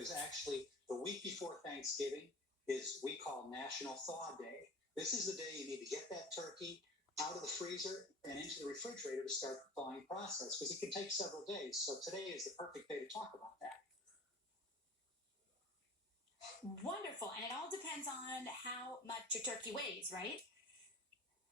because actually the week before Thanksgiving is we call National Thaw Day. This is the day you need to get that turkey out of the freezer and into the refrigerator to start the thawing process, because it can take several days. So today is the perfect day to talk about that. Wonderful. And it all depends on how much your turkey weighs, right?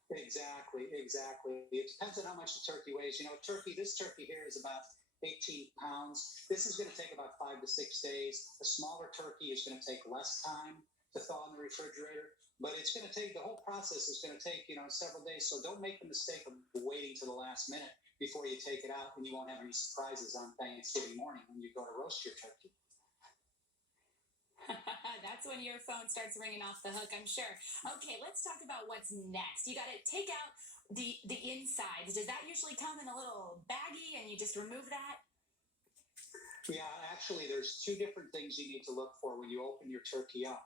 Exactly. It depends on how much the turkey weighs. This turkey here is about 18 pounds. This is going to take about 5 to 6 days. A smaller turkey is going to take less time to thaw in the refrigerator, but it's going to take, the whole process is going to take, several days. So don't make the mistake of waiting to the last minute before you take it out, and you won't have any surprises on Thanksgiving morning when you go to roast your turkey. That's when your phone starts ringing off the hook, I'm sure. Okay, let's talk about what's next. You got to take out the insides. Does that usually come in a little baggie and you just remove that? Yeah, actually, there's two different things you need to look for when you open your turkey up.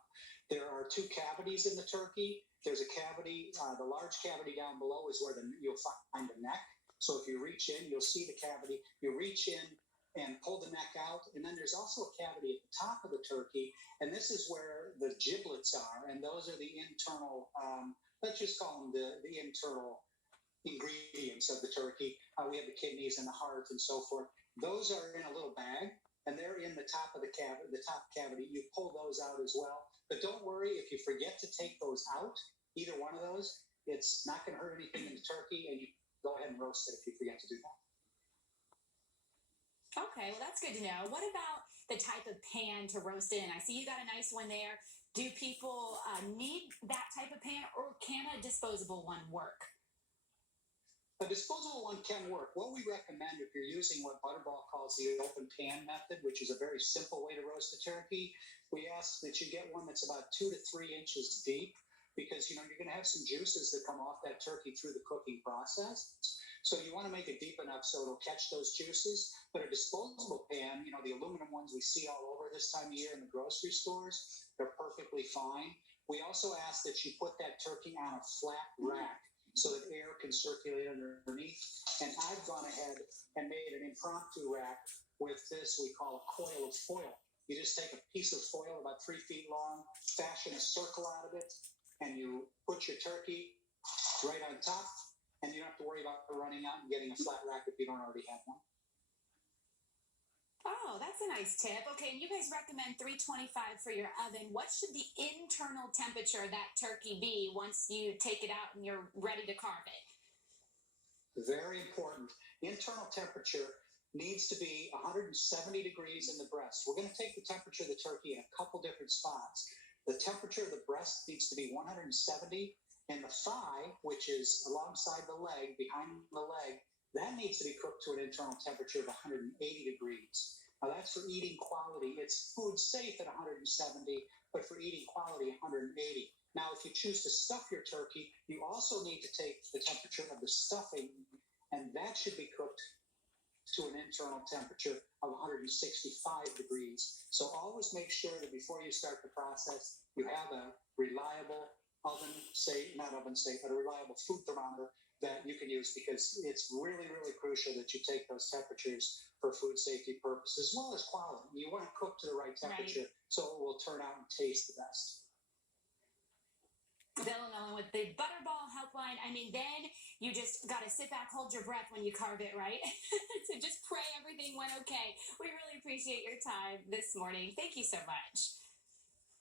There are two cavities in the turkey. There's a cavity, the large cavity down below is where you'll find the neck. So if you reach in, you'll see the cavity. You reach in and pull the neck out. And then there's also a cavity at the top of the turkey. And this is where the giblets are. And those are the internal, let's just call them the internal ingredients of the turkey. We have the kidneys and the heart and so forth. Those are in a little bag, and they're in the top of the top cavity. You pull those out as well. But don't worry, if you forget to take those out, either one of those, it's not going to hurt anything in the turkey, and you go ahead and roast it if you forget to do that. Okay, well, that's good to know. What about the type of pan to roast in? I see you got a nice one there. Do people need that type of pan, or can a disposable one work? A disposable one can work. What we recommend, if you're using what Butterball calls the open pan method, which is a very simple way to roast a turkey, we ask that you get one that's about 2 to 3 inches deep, because you're going to have some juices that come off that turkey through the cooking process. So you want to make it deep enough so it'll catch those juices. But a disposable pan, the aluminum ones we see all over this time of year in the grocery stores, they're perfectly fine. We also ask that you put that turkey on a flat rack so that air can circulate underneath. And I've gone ahead and made an impromptu rack with this we call a coil of foil. You just take a piece of foil about 3 feet long, fashion a circle out of it, and you put your turkey right on top, and you don't have to worry about running out and getting a flat rack if you don't already have one. Oh, that's a nice tip. Okay, and you guys recommend 325 for your oven. What should the internal temperature of that turkey be once you take it out and you're ready to carve it? Very important. Internal temperature needs to be 170 degrees in the breast. We're going to take the temperature of the turkey in a couple different spots. The temperature of the breast needs to be 170, and the thigh, which is alongside the leg, behind the leg, that needs to be cooked to an internal temperature of 180 degrees. Now, that's for eating quality. It's food safe at 170, but for eating quality, 180. Now, if you choose to stuff your turkey, you also need to take the temperature of the stuffing, and that should be cooked to an internal temperature of 165 degrees. So always make sure that before you start the process, you have a reliable but a reliable food thermometer that you can use, because it's really, really crucial that you take those temperatures for food safety purposes as well as quality. You want to cook to the right temperature, so it will turn out and taste the best. Bill and Ellen with the Butterball helpline. Then you just got to sit back, hold your breath when you carve it, right? So just pray everything went okay. We really appreciate your time this morning. Thank you so much.